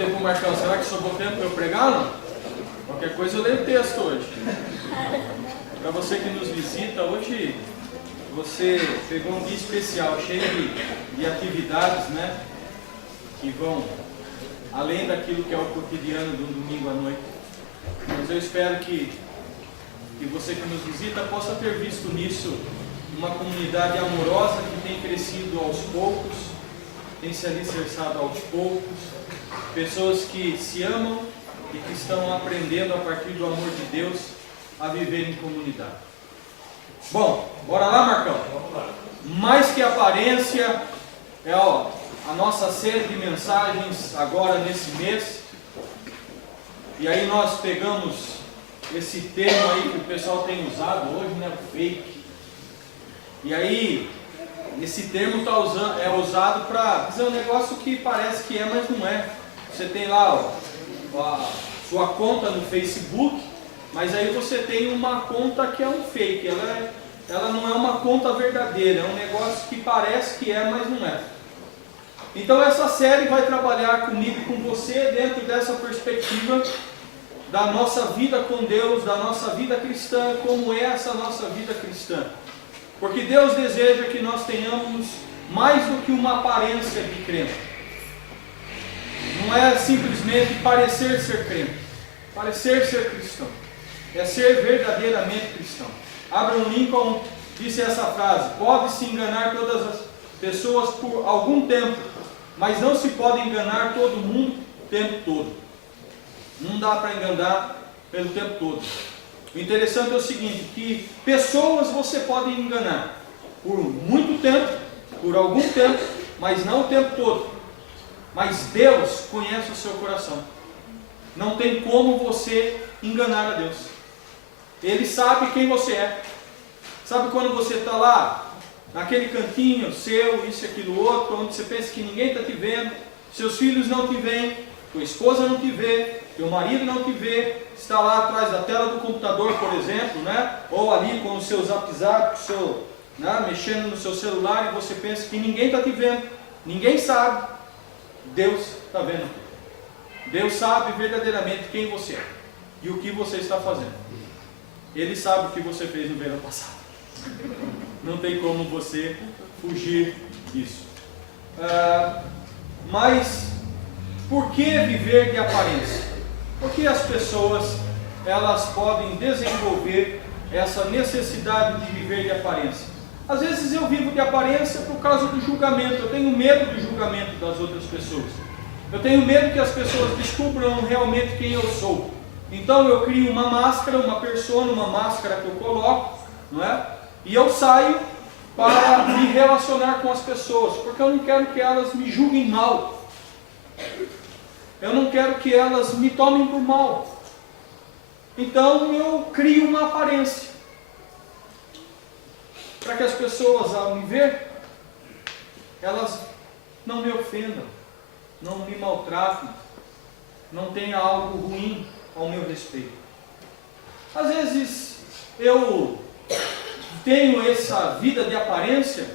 perguntei para o Marcão, será que sobrou tempo para eu pregar ou não? Qualquer coisa eu leio o texto hoje. Para você que nos visita, hoje você pegou um dia especial, cheio de atividades, né? Que vão além daquilo que é o cotidiano de um domingo à noite. Mas eu espero que você que nos visita possa ter visto nisso uma comunidade amorosa que tem crescido aos poucos, tem se alicerçado aos poucos, pessoas que se amam e que estão aprendendo a partir do amor de Deus a viver em comunidade. Bom, bora lá, Marcão? Vamos lá. Mais que aparência, é a nossa série de mensagens agora nesse mês. E aí nós pegamos esse termo aí que o pessoal tem usado hoje, né? Fake. E aí, esse termo é usado para dizer um negócio que parece que é, mas não é. Você tem lá a sua conta no Facebook, mas aí você tem uma conta que é um fake. Ela não é uma conta verdadeira, é um negócio que parece que é, mas não é. Então essa série vai trabalhar comigo e com você dentro dessa perspectiva da nossa vida com Deus, da nossa vida cristã, como é essa nossa vida cristã. Porque Deus deseja que nós tenhamos mais do que uma aparência de crente. Não é simplesmente parecer ser crente, parecer ser cristão. É ser verdadeiramente cristão. Abraham Lincoln disse essa frase: pode-se enganar todas as pessoas por algum tempo, mas não se pode enganar todo mundo o tempo todo. Não dá para enganar pelo tempo todo. O interessante é o seguinte, que pessoas você pode enganar por muito tempo, por algum tempo, mas não o tempo todo. Mas Deus conhece o seu coração. Não tem como você enganar a Deus. Ele sabe quem você é. Sabe quando você está lá, naquele cantinho seu, isso e aquilo outro, onde você pensa que ninguém está te vendo, seus filhos não te veem, tua esposa não te vê, teu marido não te vê, está lá atrás da tela do computador, por exemplo, né? Ou ali com o seu zap, né? Mexendo no seu celular, e você pensa que ninguém está te vendo, ninguém sabe. Deus está vendo. Deus sabe verdadeiramente quem você é e o que você está fazendo. Ele sabe o que você fez no verão passado. Não tem como você fugir disso. Mas por que viver de aparência? Porque as pessoas elas podem desenvolver essa necessidade de viver de aparência. Às vezes eu vivo de aparência por causa do julgamento. Eu tenho medo do julgamento das outras pessoas. Eu tenho medo que as pessoas descubram realmente quem eu sou. Então eu crio uma máscara, uma persona, uma máscara que eu coloco, não é? E eu saio para me relacionar com as pessoas, porque eu não quero que elas me julguem mal. Eu não quero que elas me tomem por mal. Então eu crio uma aparência, para que as pessoas, ao me ver, elas não me ofendam, não me maltratem, não tenha algo ruim ao meu respeito. Às vezes eu tenho essa vida de aparência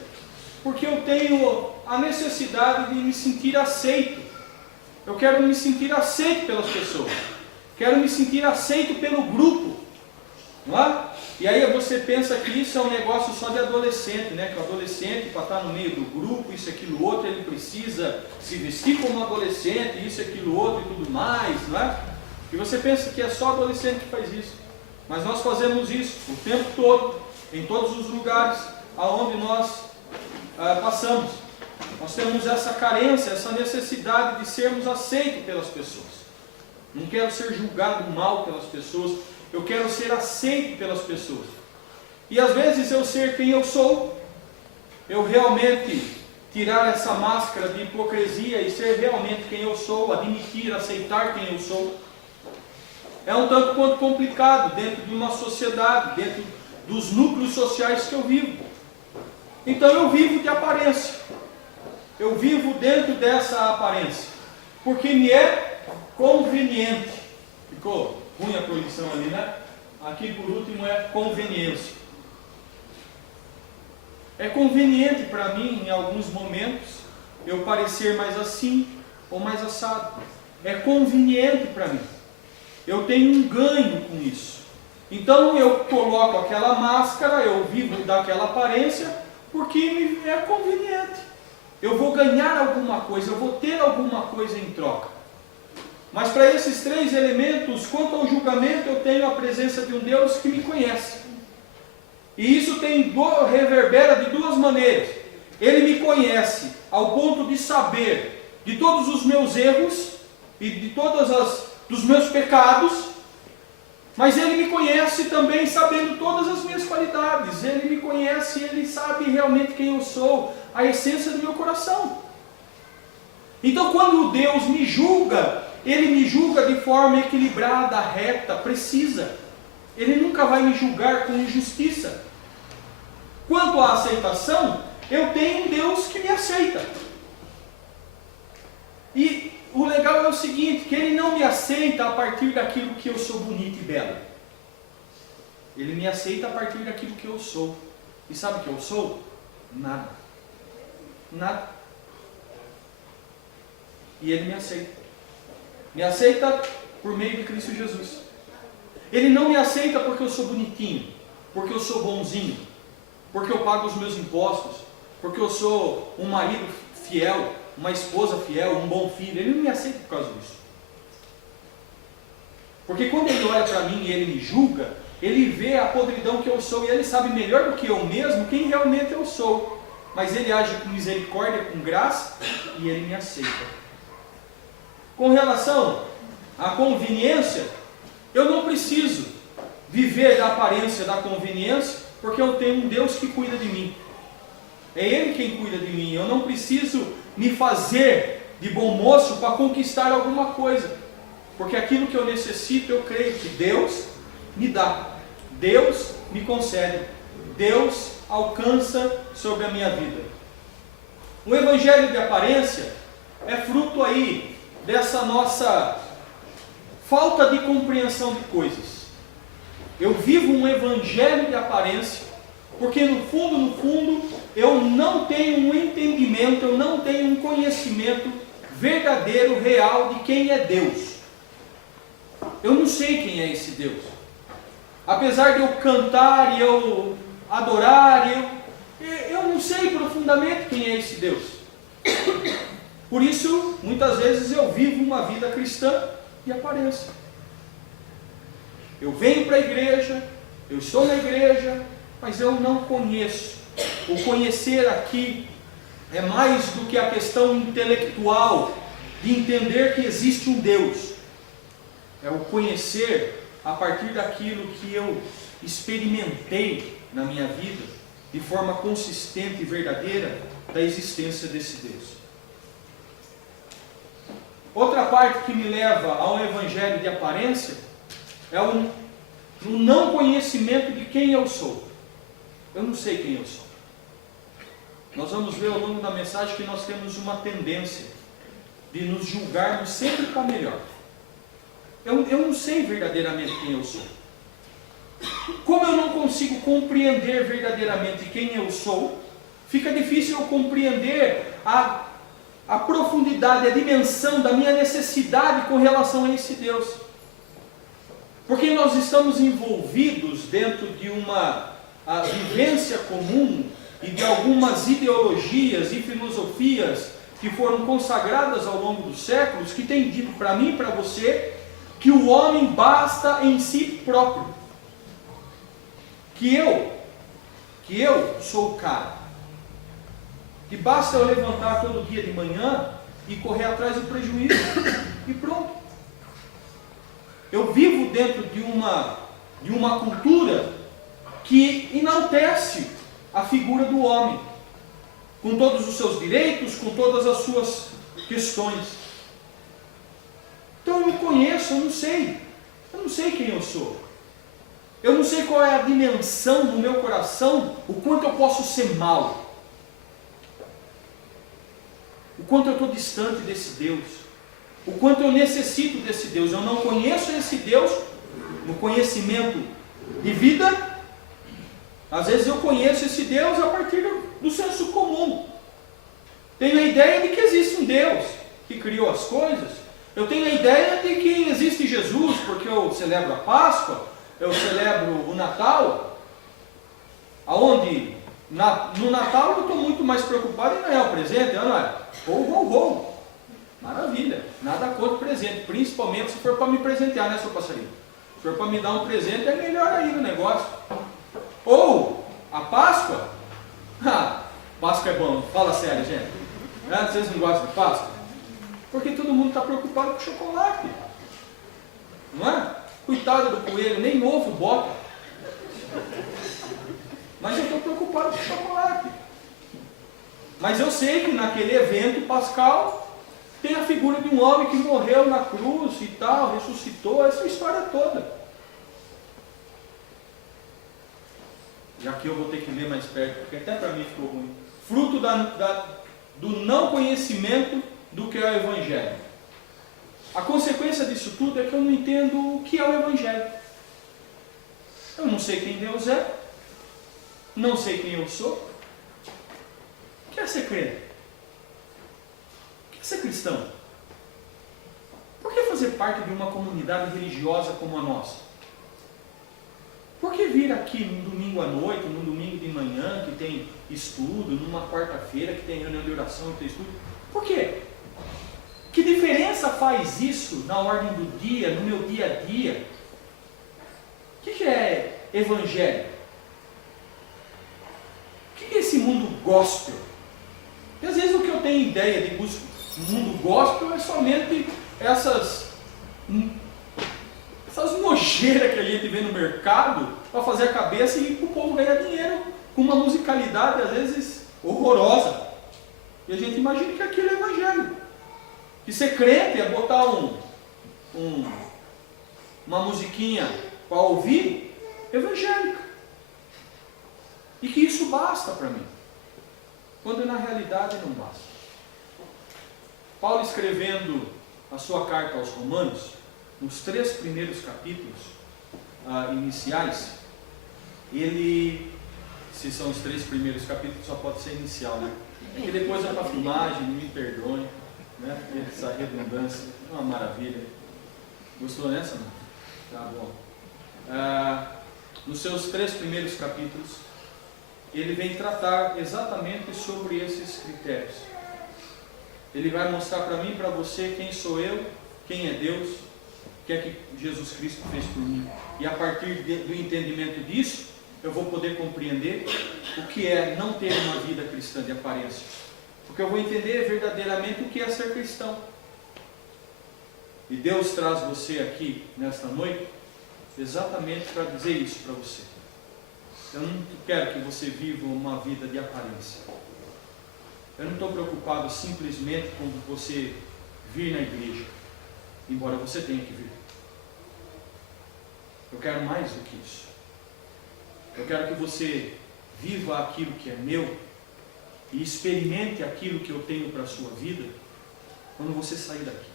porque eu tenho a necessidade de me sentir aceito. Eu quero me sentir aceito pelas pessoas. Quero me sentir aceito pelo grupo. Não é? E aí você pensa que isso é um negócio só de adolescente, né? Que o adolescente, para estar no meio do grupo, isso, aquilo, outro, ele precisa se vestir como um adolescente, isso, aquilo, outro e tudo mais, não é? E você pensa que é só adolescente que faz isso. Mas nós fazemos isso o tempo todo, em todos os lugares aonde nós passamos. Nós temos essa carência, essa necessidade de sermos aceitos pelas pessoas. Não quero ser julgado mal pelas pessoas, eu quero ser aceito pelas pessoas. E às vezes eu ser quem eu sou, eu realmente tirar essa máscara de hipocrisia e ser realmente quem eu sou, admitir, aceitar quem eu sou, é um tanto quanto complicado dentro de uma sociedade, dentro dos núcleos sociais que eu vivo. Então eu vivo de aparência. Eu vivo dentro dessa aparência, porque me é conveniente. Ficou ruim a proibição ali, né? Aqui por último é conveniência. É conveniente para mim, em alguns momentos, eu parecer mais assim ou mais assado. é conveniente para mim. Eu tenho um ganho com isso. Então eu coloco aquela máscara, eu vivo daquela aparência, porque me é conveniente. Eu vou ganhar alguma coisa, eu vou ter alguma coisa em troca. Mas para esses três elementos, quanto ao julgamento, eu tenho a presença de um Deus que me conhece. E isso reverbera de duas maneiras. Ele me conhece ao ponto de saber de todos os meus erros e de dos meus pecados, mas Ele me conhece também sabendo todas as minhas qualidades. Ele me conhece, Ele sabe realmente quem eu sou, a essência do meu coração. Então quando Deus me julga, Ele me julga de forma equilibrada, reta, precisa. Ele nunca vai me julgar com injustiça. Quanto à aceitação, eu tenho um Deus que me aceita. E o legal é o seguinte, que Ele não me aceita a partir daquilo que eu sou bonito e belo. Ele me aceita a partir daquilo que eu sou. E sabe o que eu sou? Nada. Nada. E Ele me aceita. Me aceita por meio de Cristo Jesus. Ele não me aceita porque eu sou bonitinho, porque eu sou bonzinho, porque eu pago os meus impostos, porque eu sou um marido fiel, uma esposa fiel, um bom filho. Ele não me aceita por causa disso. Porque quando Ele olha para mim e Ele me julga, Ele vê a podridão que eu sou e Ele sabe melhor do que eu mesmo quem realmente eu sou. Mas Ele age com misericórdia, com graça, e Ele me aceita. Com relação à conveniência, eu não preciso viver da aparência da conveniência, porque eu tenho um Deus que cuida de mim. É Ele quem cuida de mim. Eu não preciso me fazer de bom moço para conquistar alguma coisa, porque aquilo que eu necessito, eu creio que Deus me dá, Deus me concede, Deus alcança sobre a minha vida. O evangelho de aparência é fruto aí dessa nossa falta de compreensão de coisas. Eu vivo um evangelho de aparência porque no fundo, eu não tenho um entendimento, eu não tenho um conhecimento verdadeiro, real de quem é Deus. Eu não sei quem é esse Deus. Apesar de eu cantar e eu adorar, eu não sei profundamente quem é esse Deus. Por isso, muitas vezes eu vivo uma vida cristã de aparência. Eu venho para a igreja, eu estou na igreja, mas eu não conheço. O conhecer aqui é mais do que a questão intelectual de entender que existe um Deus. É o conhecer a partir daquilo que eu experimentei na minha vida, de forma consistente e verdadeira, da existência desse Deus. Outra parte que me leva ao evangelho de aparência é o não conhecimento de quem eu sou. Eu não sei quem eu sou. Nós vamos ver ao longo da mensagem que nós temos uma tendência de nos julgarmos sempre para melhor. Eu não sei verdadeiramente quem eu sou. Como eu não consigo compreender verdadeiramente quem eu sou, fica difícil eu compreender a profundidade, a dimensão da minha necessidade com relação a esse Deus. Porque nós estamos envolvidos dentro de uma vivência comum e de algumas ideologias e filosofias que foram consagradas ao longo dos séculos, que têm dito para mim e para você que o homem basta em si próprio. Que eu sou o cara. Que basta eu levantar todo dia de manhã e correr atrás do prejuízo e pronto. Eu vivo dentro de uma cultura que enaltece a figura do homem, com todos os seus direitos, com todas as suas questões. Então eu me conheço, eu não sei quem eu sou. Eu não sei qual é a dimensão do meu coração, o quanto eu posso ser mau, o quanto eu estou distante desse Deus, o quanto eu necessito desse Deus. Eu não conheço esse Deus no conhecimento de vida. Às vezes eu conheço esse Deus a partir do senso comum. Tenho a ideia de que existe um Deus que criou as coisas, Eu tenho a ideia de que existe Jesus, porque eu celebro a Páscoa, eu celebro o Natal, aonde no Natal eu estou muito mais preocupado em ganhar o presente, não é? Vou. Maravilha, nada contra o presente, principalmente se for para me presentear, né, seu passarinho? Se for para me dar um presente, é melhor aí o negócio. Ou a Páscoa, Páscoa é bom, fala sério, gente. Vocês não gostam de Páscoa? Porque todo mundo está preocupado com chocolate, não é? Coitado do coelho, nem ovo bota. Mas eu estou preocupado com chocolate. Mas eu sei que naquele evento pascal tem a figura de um homem que morreu na cruz e tal, ressuscitou, essa história toda. E aqui eu vou ter que ler mais perto, porque até para mim ficou ruim. Fruto do não conhecimento do que é o Evangelho. A consequência disso tudo é que eu não entendo o que é o Evangelho. Eu não sei quem Deus é, não sei quem eu sou. O que é ser crente? O que é ser cristão? Por que fazer parte de uma comunidade religiosa como a nossa? Por que vir aqui num domingo à noite, num domingo de manhã, que tem estudo, numa quarta-feira, que tem reunião de oração e tem estudo? Por quê? Que diferença faz isso na ordem do dia, no meu dia a dia? O que é Evangelho? O que é esse mundo gospel? Porque às vezes o que eu tenho ideia de mundo gospel é somente essas nojeiras que a gente vê no mercado para fazer a cabeça e para o povo ganhar dinheiro com uma musicalidade às vezes horrorosa. E a gente imagina que aquilo é Evangelho. Que ser crente é botar uma musiquinha para ouvir evangélica. E que isso basta para mim. Quando na realidade não basta. Paulo, escrevendo a sua carta aos Romanos, nos 3 primeiros capítulos iniciais, ele, se são os 3 primeiros capítulos, só pode ser inicial, né? Porque depois é para a filmagem, me perdoe, né? Essa redundância, é uma maravilha. Gostou nessa? Não? Tá bom. Nos seus 3 primeiros capítulos, ele vem tratar exatamente sobre esses critérios. Ele vai mostrar para mim e para você quem sou eu, quem é Deus, o que é que Jesus Cristo fez por mim. E a partir do entendimento disso, eu vou poder compreender o que é não ter uma vida cristã de aparência. Porque eu vou entender verdadeiramente o que é ser cristão. E Deus traz você aqui, nesta noite, exatamente para dizer isso para você. Eu não quero que você viva uma vida de aparência. Eu não estou preocupado simplesmente com você vir na igreja, embora você tenha que vir. Eu quero mais do que isso. Eu quero que você viva aquilo que é meu e experimente aquilo que eu tenho para a sua vida quando você sair daqui.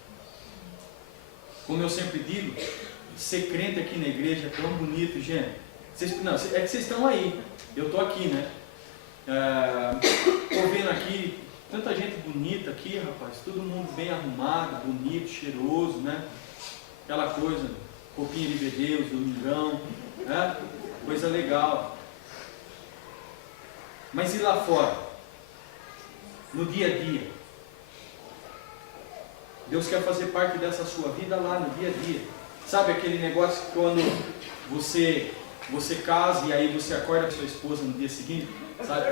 Como eu sempre digo, ser crente aqui na igreja é tão bonito, gente. É que vocês estão aí, eu estou aqui, né? Estou vendo aqui tanta gente bonita aqui, rapaz, todo mundo bem arrumado, bonito, cheiroso, né? Aquela coisa, roupinha de Deus, domingão, né? Coisa legal. Mas e lá fora? No dia a dia? Deus quer fazer parte dessa sua vida lá no dia a dia. Sabe aquele negócio que quando você casa e aí você acorda com sua esposa no dia seguinte? Sabe?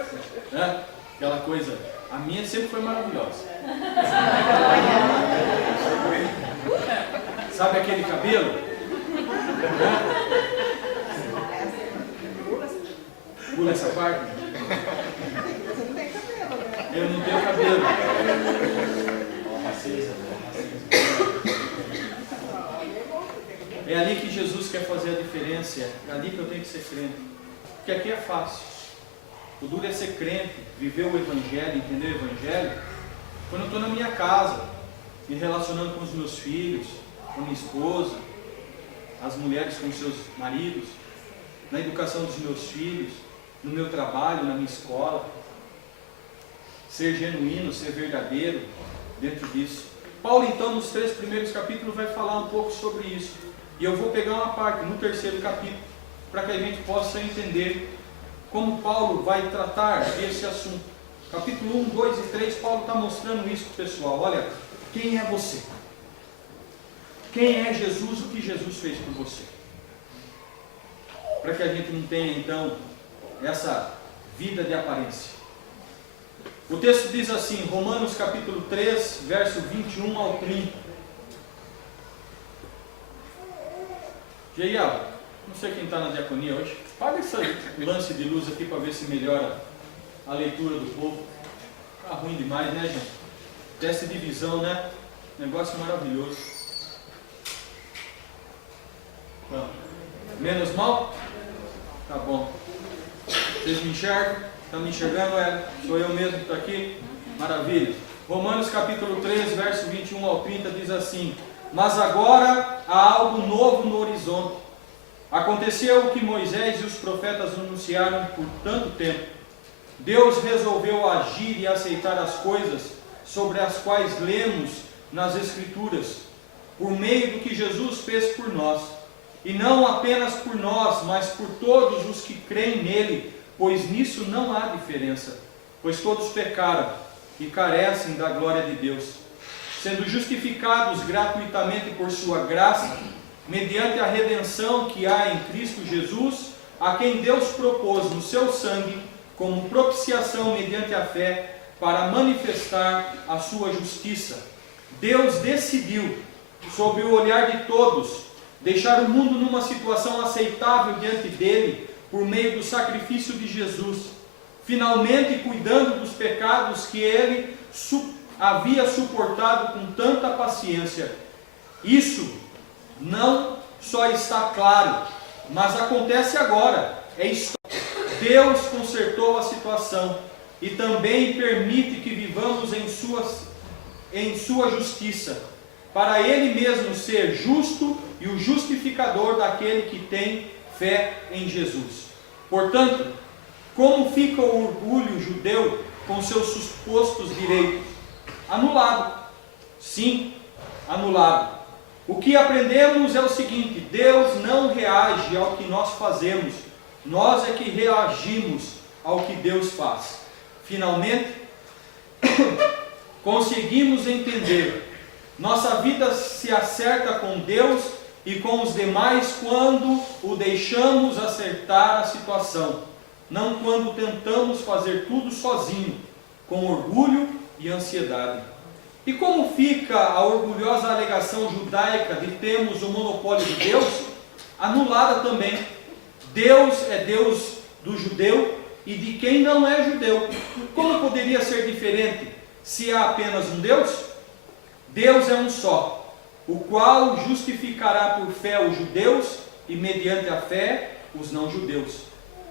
É? Aquela coisa. A minha sempre foi maravilhosa. Sabe aquele cabelo? Pula essa parte? Eu não tenho cabelo. É ali que Jesus quer fazer a diferença. É ali que eu tenho que ser crente. Porque aqui é fácil. O duro é ser crente, viver o Evangelho, entender o Evangelho, quando eu estou na minha casa, me relacionando com os meus filhos, com a minha esposa, as mulheres com os seus maridos, na educação dos meus filhos, no meu trabalho, na minha escola. Ser genuíno, ser verdadeiro dentro disso. Paulo, então, nos 3 primeiros capítulos, vai falar um pouco sobre isso. E eu vou pegar uma parte no 3º capítulo, para que a gente possa entender como Paulo vai tratar esse assunto. Capítulo 1, 2 e 3, Paulo está mostrando isso para o pessoal. Olha, quem é você? Quem é Jesus? O que Jesus fez por você? Para que a gente não tenha, então, essa vida de aparência. O texto diz assim, Romanos capítulo 3, verso 21 ao 30. Geial, não sei quem está na diaconia hoje, paga esse lance de luz aqui para ver se melhora a leitura do povo. Está ruim demais, né, gente? Teste de visão, né? Negócio maravilhoso. Bom, menos mal? Tá bom. Vocês me enxergam? Estão me enxergando? Sou eu mesmo que estou aqui? Maravilha. Romanos capítulo 3, verso 21 ao 30 diz assim: Mas agora há algo novo no horizonte. Aconteceu o que Moisés e os profetas anunciaram por tanto tempo. Deus resolveu agir e aceitar as coisas sobre as quais lemos nas Escrituras, por meio do que Jesus fez por nós. E não apenas por nós, mas por todos os que creem nele, pois nisso não há diferença, pois todos pecaram e carecem da glória de Deus, sendo justificados gratuitamente por sua graça, mediante a redenção que há em Cristo Jesus, a quem Deus propôs no seu sangue, como propiciação mediante a fé, para manifestar a sua justiça. Deus decidiu, sob o olhar de todos, deixar o mundo numa situação aceitável diante dele, por meio do sacrifício de Jesus, finalmente cuidando dos pecados que ele havia suportado com tanta paciência. Isso não só está claro, mas acontece agora. Deus consertou a situação e também permite que vivamos em sua justiça, para ele mesmo ser justo e o justificador daquele que tem fé em Jesus. Portanto, como fica o orgulho judeu com seus supostos direitos? Anulado. Sim, anulado. O que aprendemos é o seguinte: Deus não reage ao que nós fazemos, nós é que reagimos ao que Deus faz. Finalmente, conseguimos entender: nossa vida se acerta com Deus e com os demais quando o deixamos acertar a situação, não quando tentamos fazer tudo sozinho, com orgulho e ansiedade. E como fica a orgulhosa alegação judaica de termos o monopólio de Deus? Anulada também. Deus é Deus do judeu e de quem não é judeu. Como poderia ser diferente se há apenas um Deus? Deus é um só, o qual justificará por fé os judeus e mediante a fé os não-judeus.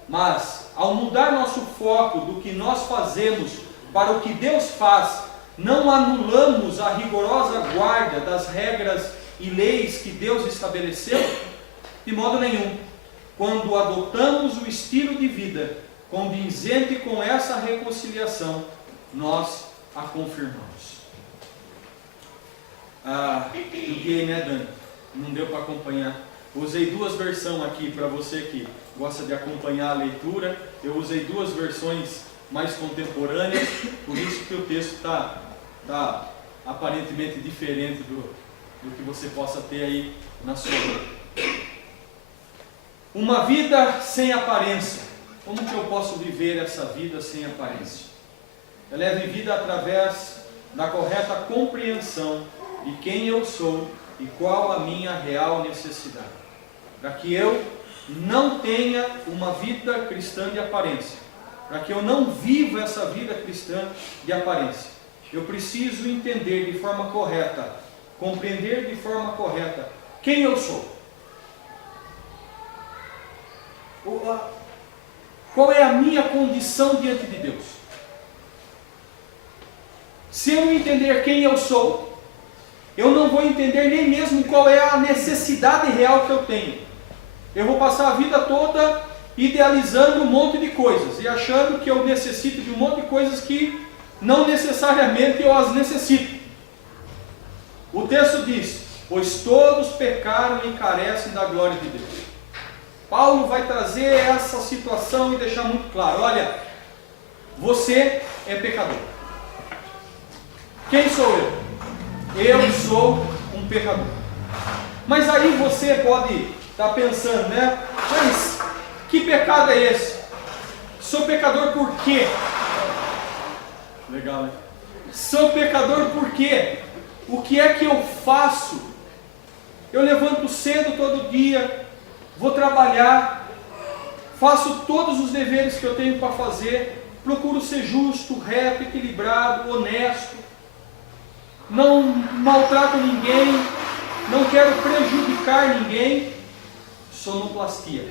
Mas, ao mudar nosso foco do que nós fazemos para o que Deus faz, não anulamos a rigorosa guarda das regras e leis que Deus estabeleceu? De modo nenhum. Quando adotamos o estilo de vida condizente com essa reconciliação, nós a confirmamos. Judiei, né, Dani? Não deu para acompanhar. Usei duas versões aqui para você que gosta de acompanhar a leitura. Eu usei duas versões mais contemporâneas, por isso que o texto está aparentemente diferente do que você possa ter aí na sua vida. Uma vida sem aparência. Como que eu posso viver essa vida sem aparência? Ela é vivida através da correta compreensão de quem eu sou e qual a minha real necessidade. Para que eu não tenha uma vida cristã de aparência, para que eu não viva essa vida cristã de aparência, eu preciso entender de forma correta, compreender de forma correta quem eu sou. Qual é a minha condição diante de Deus? Se eu não entender quem eu sou, eu não vou entender nem mesmo qual é a necessidade real que eu tenho. Eu vou passar a vida toda idealizando um monte de coisas e achando que eu necessito de um monte de coisas que não necessariamente eu as necessito. O texto diz: pois todos pecaram e carecem da glória de Deus. Paulo vai trazer essa situação e deixar muito claro: olha, você é pecador. Quem sou eu? Eu sou um pecador. Mas aí você pode estar pensando, né? Mas que pecado é esse? Sou pecador por quê? Legal, né? Sou pecador por quê? O que é que eu faço? Eu levanto cedo todo dia, vou trabalhar, faço todos os deveres que eu tenho para fazer, procuro ser justo, reto, equilibrado, honesto, não maltrato ninguém, não quero prejudicar ninguém. Sonoplastia.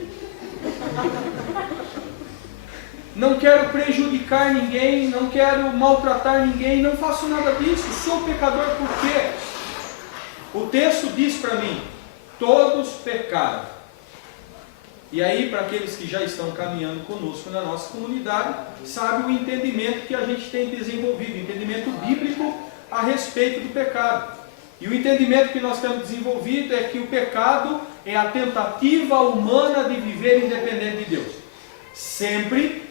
Não quero prejudicar ninguém, não quero maltratar ninguém, não faço nada disso. Sou pecador por quê? O texto diz para mim: todos pecaram. E aí, para aqueles que já estão caminhando conosco na nossa comunidade, sabe o entendimento que a gente tem desenvolvido, o entendimento bíblico a respeito do pecado. E o entendimento que nós temos desenvolvido é que o pecado é a tentativa humana de viver independente de Deus. Sempre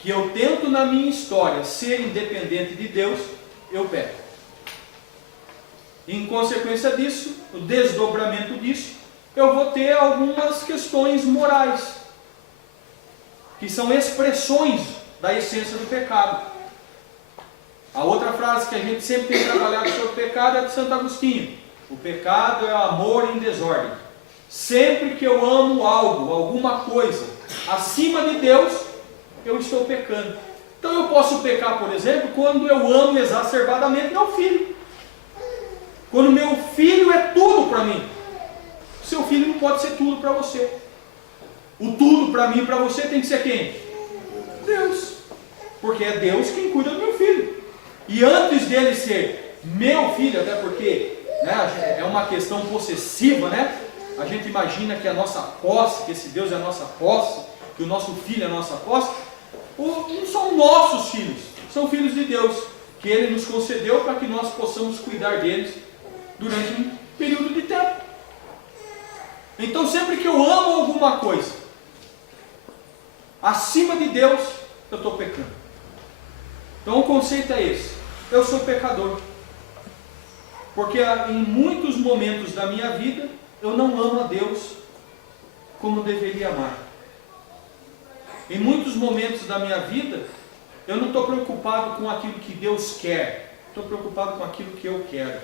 que eu tento na minha história ser independente de Deus, eu peco. Em consequência disso, o desdobramento disso, eu vou ter algumas questões morais, que são expressões da essência do pecado. A outra frase que a gente sempre tem trabalhado sobre o pecado é de Santo Agostinho: o pecado é amor em desordem. Sempre que eu amo algo, alguma coisa, acima de Deus, eu estou pecando. Então eu posso pecar, por exemplo, quando eu amo exacerbadamente meu filho. Quando meu filho é tudo para mim. Seu filho não pode ser tudo para você. O tudo para mim e para você tem que ser quem? Deus. Porque é Deus quem cuida do meu filho. E antes dele ser meu filho, até porque, né, é uma questão possessiva, né? A gente imagina que a nossa posse, que esse Deus é a nossa posse, que o nosso filho é a nossa posse. Não são nossos filhos, são filhos de Deus, que Ele nos concedeu para que nós possamos cuidar deles durante um período de tempo. Então, sempre que eu amo alguma coisa acima de Deus, eu estou pecando. Então o conceito é esse: eu sou pecador, porque em muitos momentos da minha vida eu não amo a Deus como deveria amar. Em muitos momentos da minha vida eu não estou preocupado com aquilo que Deus quer, estou preocupado com aquilo que eu quero.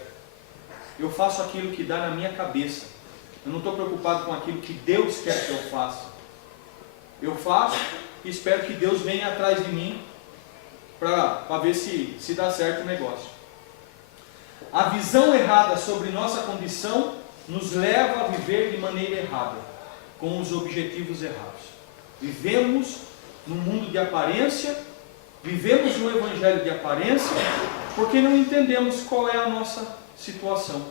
Eu faço aquilo que dá na minha cabeça, eu não estou preocupado com aquilo que Deus quer que eu faça. Eu faço e espero que Deus venha atrás de mim para ver se dá certo o negócio. A visão errada sobre nossa condição nos leva a viver de maneira errada, com os objetivos errados. Vivemos num mundo de aparência, vivemos no evangelho de aparência, porque não entendemos qual é a nossa situação.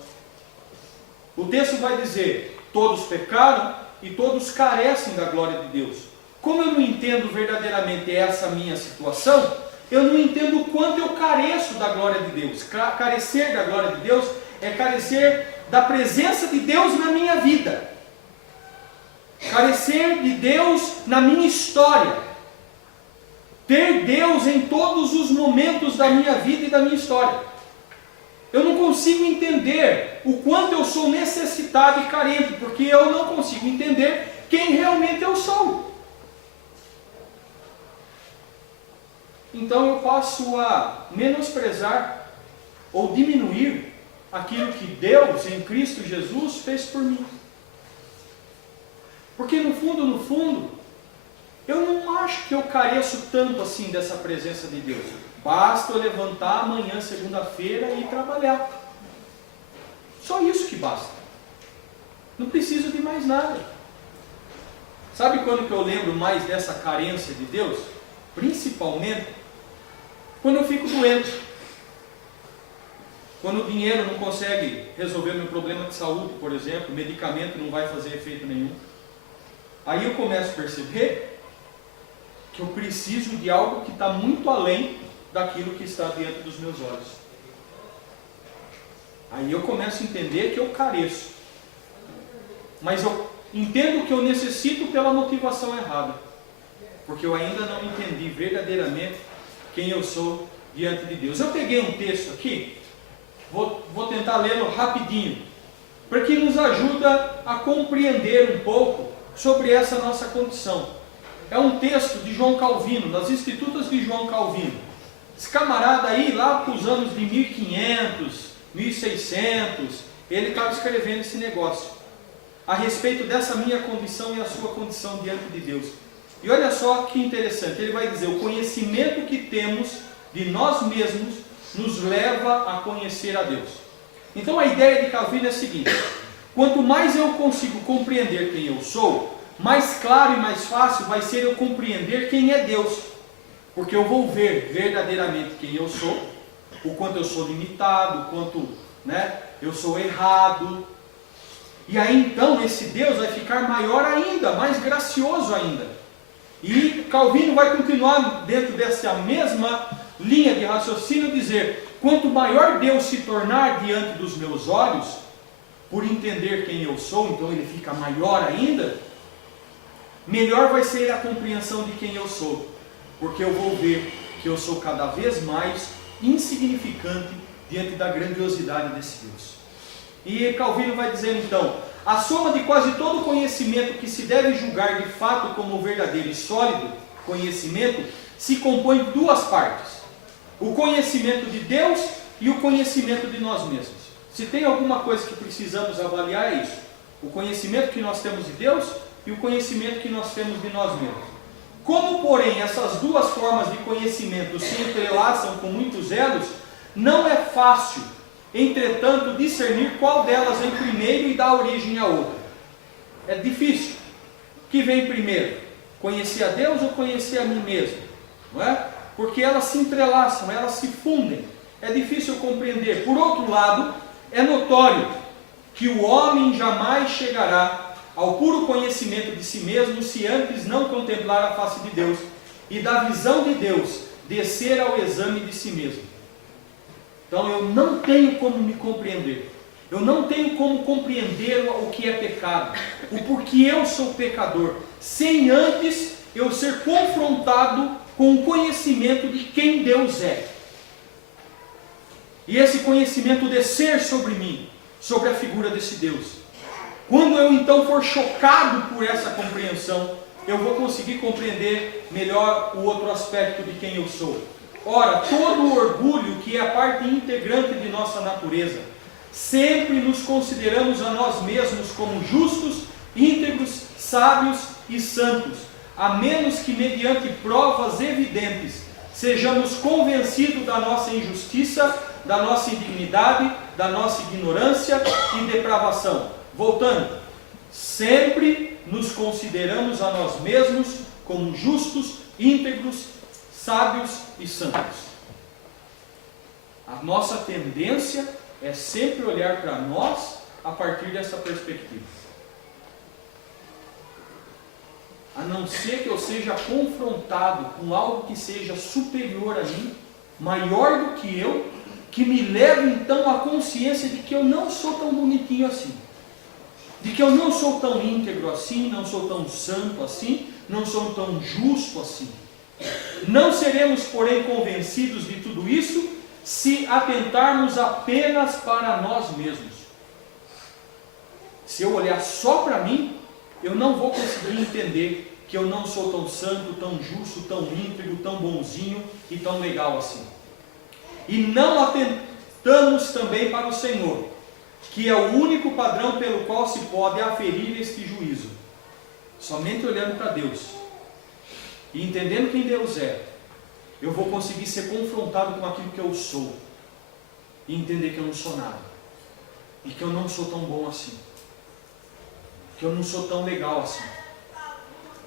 O texto vai dizer: todos pecaram e todos carecem da glória de Deus. Como eu não entendo verdadeiramente essa minha situação, eu não entendo o quanto eu careço da glória de Deus. Carecer da glória de Deus é carecer da presença de Deus na minha vida. Carecer de Deus na minha história. Ter Deus em todos os momentos da minha vida e da minha história. Eu não consigo entender o quanto eu sou necessitado e carente, porque eu não consigo entender quem realmente eu sou. Então eu passo a menosprezar ou diminuir aquilo que Deus em Cristo Jesus fez por mim. Porque no fundo, eu não acho que eu careço tanto assim dessa presença de Deus. Basta eu levantar amanhã, segunda-feira, e ir trabalhar. Só isso que basta. Não preciso de mais nada. Sabe quando que eu lembro mais dessa carência de Deus? Principalmente quando eu fico doente. Quando o dinheiro não consegue resolver meu problema de saúde, por exemplo, o medicamento não vai fazer efeito nenhum. Aí eu começo a perceber que eu preciso de algo que está muito além daquilo que está dentro dos meus olhos. Aí eu começo a entender que eu careço. Mas eu entendo que eu necessito pela motivação errada. Porque eu ainda não entendi verdadeiramente quem eu sou diante de Deus. Eu peguei um texto aqui, vou tentar lê-lo rapidinho, porque nos ajuda a compreender um pouco sobre essa nossa condição. É um texto de João Calvino, das Institutas de João Calvino. Esse camarada aí, lá para os anos de 1500, 1600, ele estava escrevendo esse negócio a respeito dessa minha condição e a sua condição diante de Deus. E olha só que interessante, ele vai dizer: o conhecimento que temos de nós mesmos nos leva a conhecer a Deus. Então a ideia de Calvino é a seguinte: quanto mais eu consigo compreender quem eu sou, mais claro e mais fácil vai ser eu compreender quem é Deus. Porque eu vou ver verdadeiramente quem eu sou, o quanto eu sou limitado, o quanto eu sou errado. E aí então esse Deus vai ficar maior ainda, mais gracioso ainda. E Calvino vai continuar dentro dessa mesma linha de raciocínio, dizer: quanto maior Deus se tornar diante dos meus olhos, por entender quem eu sou, então ele fica maior ainda, melhor vai ser a compreensão de quem eu sou, porque eu vou ver que eu sou cada vez mais insignificante diante da grandiosidade desse Deus. E Calvino vai dizer então: a soma de quase todo conhecimento que se deve julgar de fato como verdadeiro e sólido conhecimento se compõe de duas partes: o conhecimento de Deus e o conhecimento de nós mesmos. Se tem alguma coisa que precisamos avaliar, é isso: o conhecimento que nós temos de Deus e o conhecimento que nós temos de nós mesmos. Como, porém, essas duas formas de conhecimento se entrelaçam com muitos elos, não é fácil, entretanto, discernir qual delas vem primeiro e dá origem à outra. É difícil. O que vem primeiro? Conhecer a Deus ou conhecer a mim mesmo? Não é? Porque elas se entrelaçam, elas se fundem. É difícil compreender. Por outro lado, é notório que o homem jamais chegará ao puro conhecimento de si mesmo se antes não contemplar a face de Deus e da visão de Deus descer ao exame de si mesmo. Então eu não tenho como me compreender, eu não tenho como compreender o que é pecado, o porquê eu sou pecador, sem antes eu ser confrontado com o conhecimento de quem Deus é. E esse conhecimento descer sobre mim, sobre a figura desse Deus. Quando eu então for chocado por essa compreensão, eu vou conseguir compreender melhor o outro aspecto de quem eu sou. Ora, todo o orgulho que é a parte integrante de nossa natureza, sempre nos consideramos a nós mesmos como justos, íntegros, sábios e santos, a menos que mediante provas evidentes sejamos convencidos da nossa injustiça, da nossa indignidade, da nossa ignorância e depravação. Voltando, sempre nos consideramos a nós mesmos como justos, íntegros, sábios e santos. A nossa tendência é sempre olhar para nós a partir dessa perspectiva. A não ser que eu seja confrontado com algo que seja superior a mim, maior do que eu, que me leve então à consciência de que eu não sou tão bonitinho assim. De que eu não sou tão íntegro assim, não sou tão santo assim, não sou tão justo assim. Não seremos, porém, convencidos de tudo isso se atentarmos apenas para nós mesmos. Se eu olhar só para mim, eu não vou conseguir entender que eu não sou tão santo, tão justo, tão íntegro, tão bonzinho e tão legal assim. E não atentamos também para o Senhor, que é o único padrão pelo qual se pode aferir este juízo. Somente olhando para Deus e entendendo quem Deus é, eu vou conseguir ser confrontado com aquilo que eu sou e entender que eu não sou nada e que eu não sou tão bom assim, que eu não sou tão legal assim.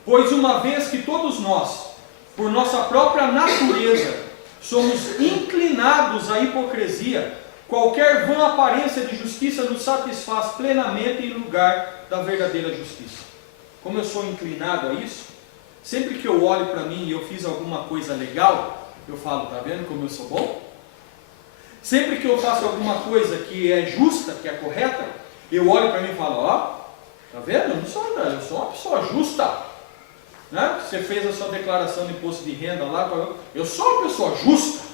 Pois uma vez que todos nós, por nossa própria natureza, somos inclinados à hipocrisia, qualquer vã aparência de justiça nos satisfaz plenamente em lugar da verdadeira justiça. Como eu sou inclinado a isso, sempre que eu olho para mim e eu fiz alguma coisa legal, eu falo: está vendo como eu sou bom? Sempre que eu faço alguma coisa que é justa, que é correta, eu olho para mim e falo, ó, tá vendo? Eu sou uma pessoa justa. Né? Você fez a sua declaração de imposto de renda lá, eu sou uma pessoa justa.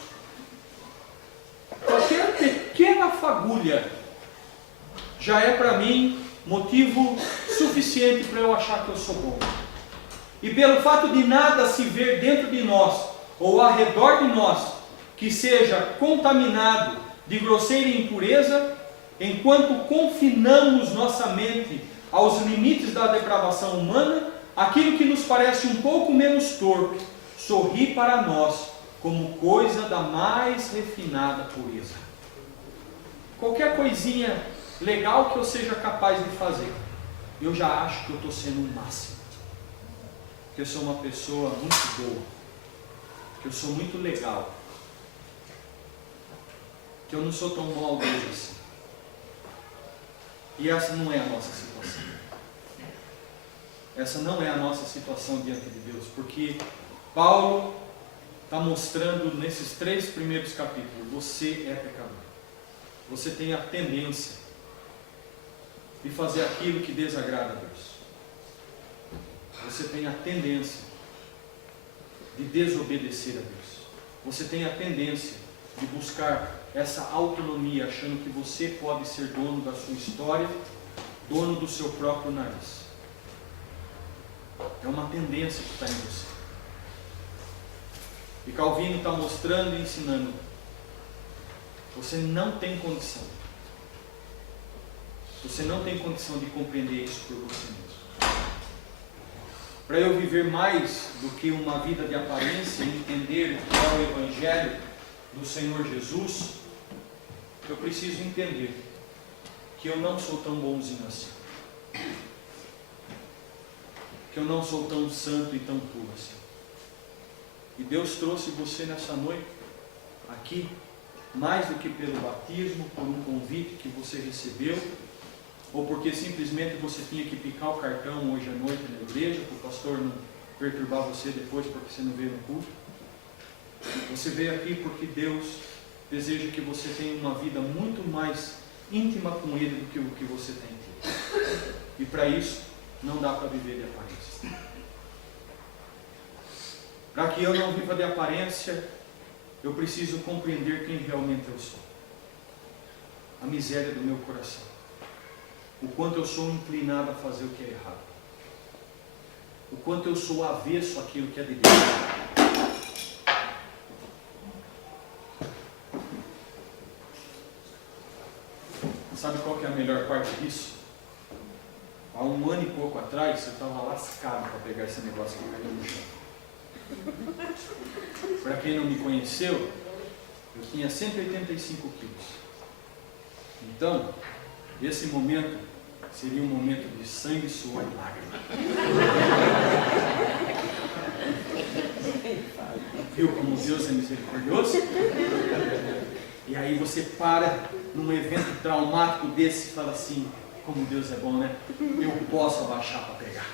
Qualquer pequena fagulha já é para mim motivo suficiente para eu achar que eu sou bom. E pelo fato de nada se ver dentro de nós, ou ao redor de nós, que seja contaminado de grosseira impureza, enquanto confinamos nossa mente aos limites da depravação humana, aquilo que nos parece um pouco menos torpe, sorri para nós como coisa da mais refinada pureza. Qualquer coisinha legal que eu seja capaz de fazer, eu já acho que eu estou sendo o máximo. Que eu sou uma pessoa muito boa. Que eu sou muito legal. Que eu não sou tão maldoso assim. E essa não é a nossa situação. Essa não é a nossa situação diante de Deus. Porque Paulo está mostrando nesses 3 primeiros capítulos, você é pecador. Você tem a tendência de fazer aquilo que desagrada a Deus. Você tem a tendência de desobedecer a Deus. Você tem a tendência de buscar essa autonomia, achando que você pode ser dono da sua história, dono do seu próprio nariz. É uma tendência que está em você. E Calvino está mostrando e ensinando, você não tem condição. Você não tem condição de compreender isso por você mesmo. Para eu viver mais do que uma vida de aparência e entender o que é o Evangelho do Senhor Jesus, eu preciso entender que eu não sou tão bonzinho assim. Que eu não sou tão santo e tão puro assim. E Deus trouxe você nessa noite, aqui, mais do que pelo batismo, por um convite que você recebeu, ou porque simplesmente você tinha que picar o cartão hoje à noite na igreja, para o pastor não perturbar você depois porque você não veio no culto. Você veio aqui porque Deus deseja que você tenha uma vida muito mais íntima com Ele do que o que você tem aqui. E para isso, não dá para viver de aparência. Para que eu não viva de aparência, eu preciso compreender quem realmente eu sou. A miséria do meu coração. O quanto eu sou inclinado a fazer o que é errado. O quanto eu sou avesso àquilo que é de Deus. Sabe qual que é a melhor parte disso? Há 1 ano e pouco atrás, eu estava lascado para pegar esse negócio que caiu no chão. Para quem não me conheceu, eu tinha 185 quilos. Então, esse momento seria um momento de sangue, suor e lágrima. Viu como Deus é misericordioso? E aí você para num evento traumático desse e fala assim, como Deus é bom, né? Eu posso abaixar para pegar.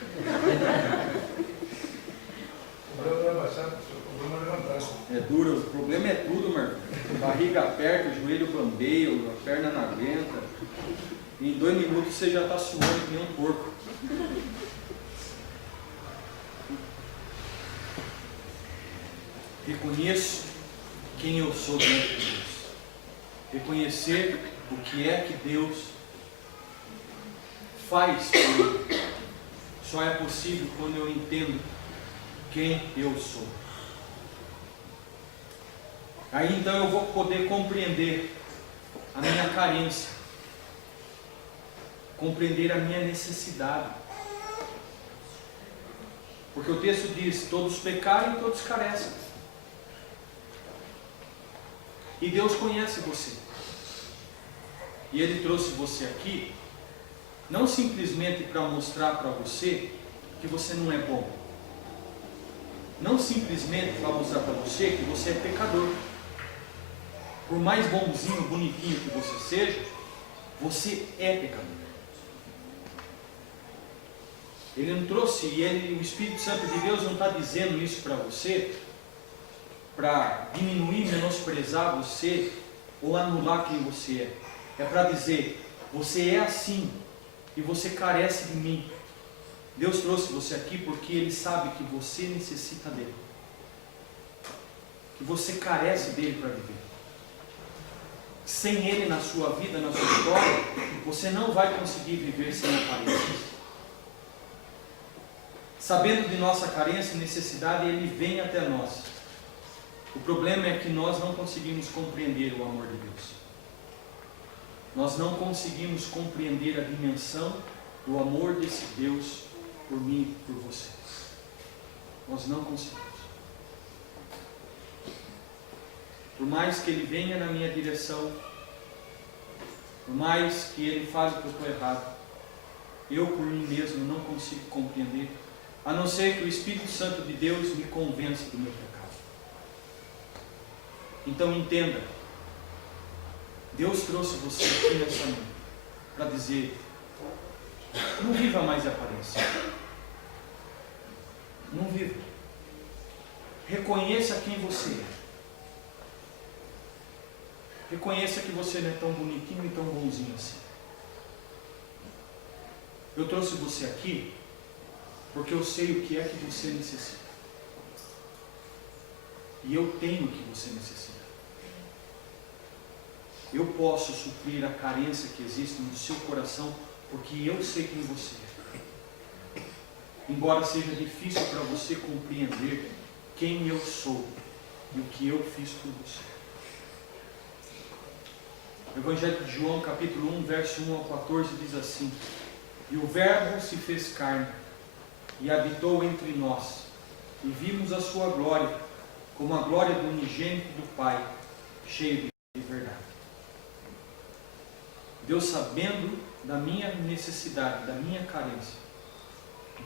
O problema não é abaixar, o problema é levantar. É duro, o problema é tudo, mano. Barriga aperta, o joelho bambeia, a perna não aguenta. Em 2 minutos você já está suando que nem um porco. Reconheço quem eu sou diante de Deus. Reconhecer o que é que Deus faz por mim. Só é possível quando eu entendo quem eu sou. Aí então eu vou poder compreender a minha carência, compreender a minha necessidade. Porque o texto diz, todos pecaram e todos carecem. E Deus conhece você. E Ele trouxe você aqui, não simplesmente para mostrar para você que você não é bom. Não simplesmente para mostrar para você que você é pecador. Por mais bonzinho, bonitinho que você seja, você é pecador. Ele não trouxe, e o Espírito Santo de Deus não está dizendo isso para você, para diminuir, menosprezar você, ou anular quem você é. É para dizer, você é assim e você carece de mim. Deus trouxe você aqui porque Ele sabe que você necessita dEle. Que você carece dEle para viver. Sem Ele na sua vida, na sua história, você não vai conseguir viver sem aparências. Sabendo de nossa carência e necessidade, Ele vem até nós. O problema é que nós não conseguimos compreender o amor de Deus. Nós não conseguimos compreender a dimensão do amor desse Deus por mim e por você. Nós não conseguimos. Por mais que Ele venha na minha direção, por mais que Ele fale que eu estou errado, eu por mim mesmo não consigo compreender, a não ser que o Espírito Santo de Deus me convença do meu pecado. Então entenda, Deus trouxe você aqui nessa noite para dizer, não viva mais a aparência. Não viva. Reconheça quem você é. Reconheça que você não é tão bonitinho e tão bonzinho assim. Eu trouxe você aqui porque eu sei o que é que você necessita. E eu tenho o que você necessita. Eu posso suprir a carência que existe no seu coração porque eu sei quem você é. Embora seja difícil para você compreender quem eu sou e o que eu fiz por você. O Evangelho de João, capítulo 1, verso 1 ao 14, diz assim: E o Verbo se fez carne, e habitou entre nós, e vimos a sua glória, como a glória do unigênito do Pai, cheio de verdade. Deus, sabendo da minha necessidade, da minha carência,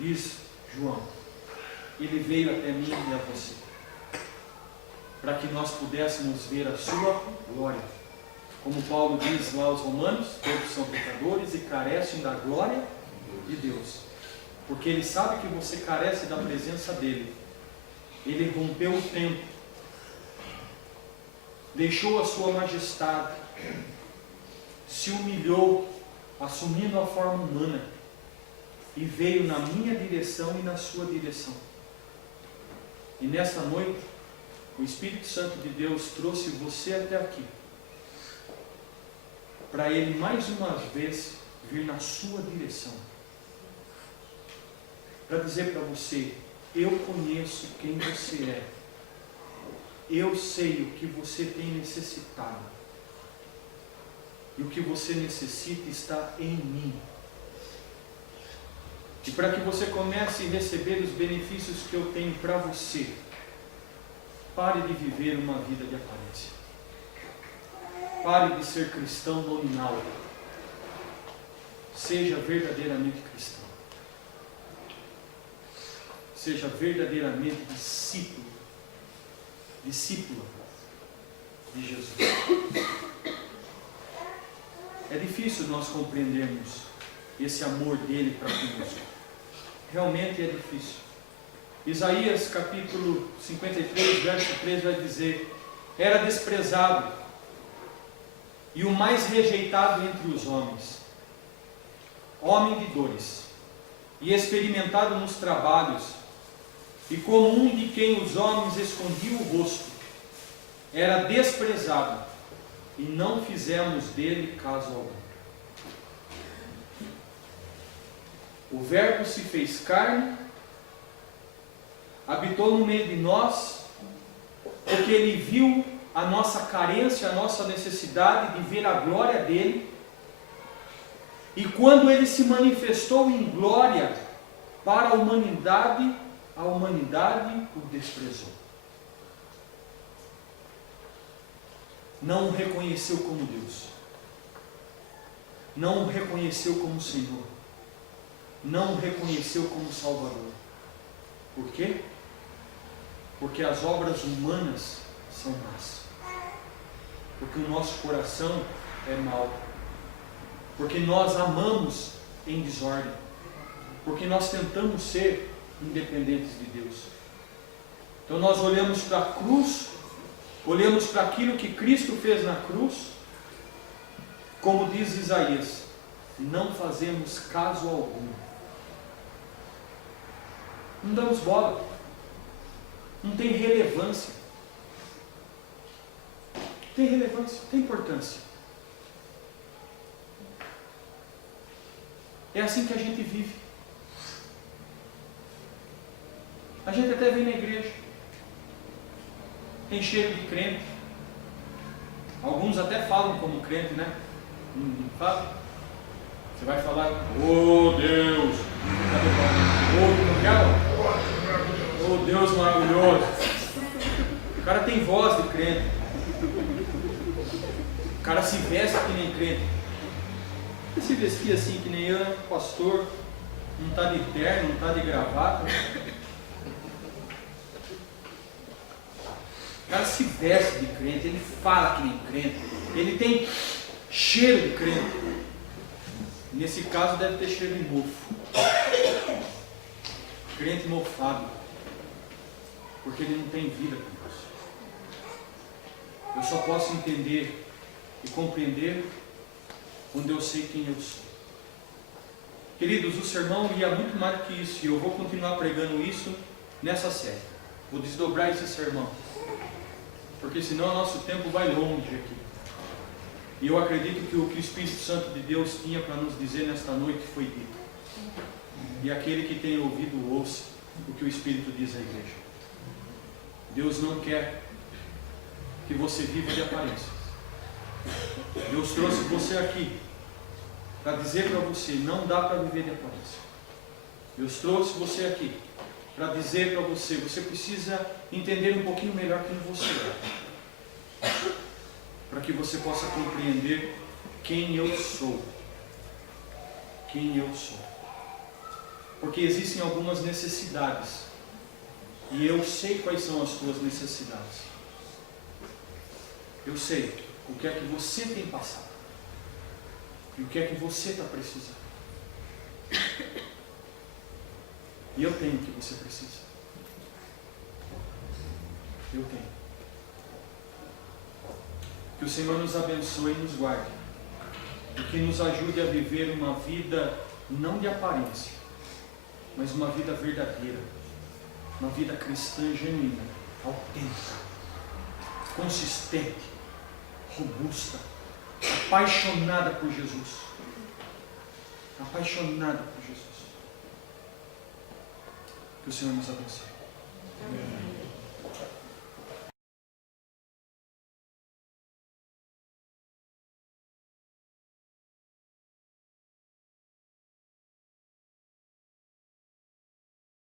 diz João, Ele veio até mim e a você, para que nós pudéssemos ver a sua glória. Como Paulo diz lá aos Romanos, todos são pecadores e carecem da glória de Deus. Porque Ele sabe que você carece da presença dEle. Ele rompeu o tempo, deixou a sua majestade, se humilhou, assumindo a forma humana, e veio na minha direção e na sua direção. E nesta noite, o Espírito Santo de Deus trouxe você até aqui, para Ele mais uma vez vir na sua direção, para dizer para você, eu conheço quem você é, eu sei o que você tem necessitado, e o que você necessita está em mim. E para que você comece a receber os benefícios que eu tenho para você, pare de viver uma vida de aparência. Pare de ser cristão nominal. Seja verdadeiramente cristão. Seja verdadeiramente discípulo de Jesus. É difícil nós compreendermos esse amor dele para conosco. Realmente é difícil. Isaías capítulo 53, verso 3 vai dizer: era desprezado e o mais rejeitado entre os homens, homem de dores, e experimentado nos trabalhos, e como um de quem os homens escondiam o rosto, era desprezado, e não fizemos dele caso algum. O Verbo se fez carne, habitou no meio de nós, porque Ele viu a nossa carência, a nossa necessidade de ver a glória dEle, e quando Ele se manifestou em glória para a humanidade o desprezou. Não o reconheceu como Deus, não o reconheceu como Senhor, não o reconheceu como Salvador. Por quê? Porque as obras humanas são más, porque o nosso coração é mau, porque nós amamos em desordem, porque nós tentamos ser independentes de Deus. Então nós olhamos para a cruz olhamos para aquilo que Cristo fez na cruz, como diz Isaías, não fazemos caso algum. Não damos bola. Não tem relevância. Tem relevância, tem importância. É assim que a gente vive. A gente até vem na igreja. Tem cheiro de crente. Alguns até falam como crente, né? Não fala? Você vai falar, oh Deus! Oh Deus maravilhoso! O cara tem voz de crente. O cara se veste que nem crente. Ele se vestir assim que nem eu, pastor, não está de terno, não está de gravata. O cara se veste de crente, ele fala que nem crente, ele tem cheiro de crente. Nesse caso deve ter cheiro de mofo. Crente mofado. Porque ele não tem vida com Deus. Eu só posso entender e compreender quando eu sei quem eu sou. Queridos, o sermão ia muito mais do que isso, e eu vou continuar pregando isso nessa série. Vou desdobrar esse sermão, porque senão o nosso tempo vai longe aqui. E eu acredito que o que o Espírito Santo de Deus tinha para nos dizer nesta noite foi dito. E aquele que tem ouvido, ouça o que o Espírito diz à igreja. Deus não quer que você viva de aparências. Deus trouxe você aqui para dizer para você, não dá para viver de aparência. Deus trouxe você aqui para dizer para você, você precisa entender um pouquinho melhor quem você é, para que você possa compreender quem eu sou. Quem eu sou. Porque existem algumas necessidades, e eu sei quais são as suas necessidades. Eu sei o que é que você tem passado. E o que é que você está precisando. E eu tenho o que você precisa. Eu tenho. Que o Senhor nos abençoe e nos guarde. E que nos ajude a viver uma vida não de aparência, mas uma vida verdadeira. Uma vida cristã genuína, autêntica, consistente, robusta, apaixonada por Jesus. Apaixonada por Jesus. Que o Senhor nos abençoe. Amém.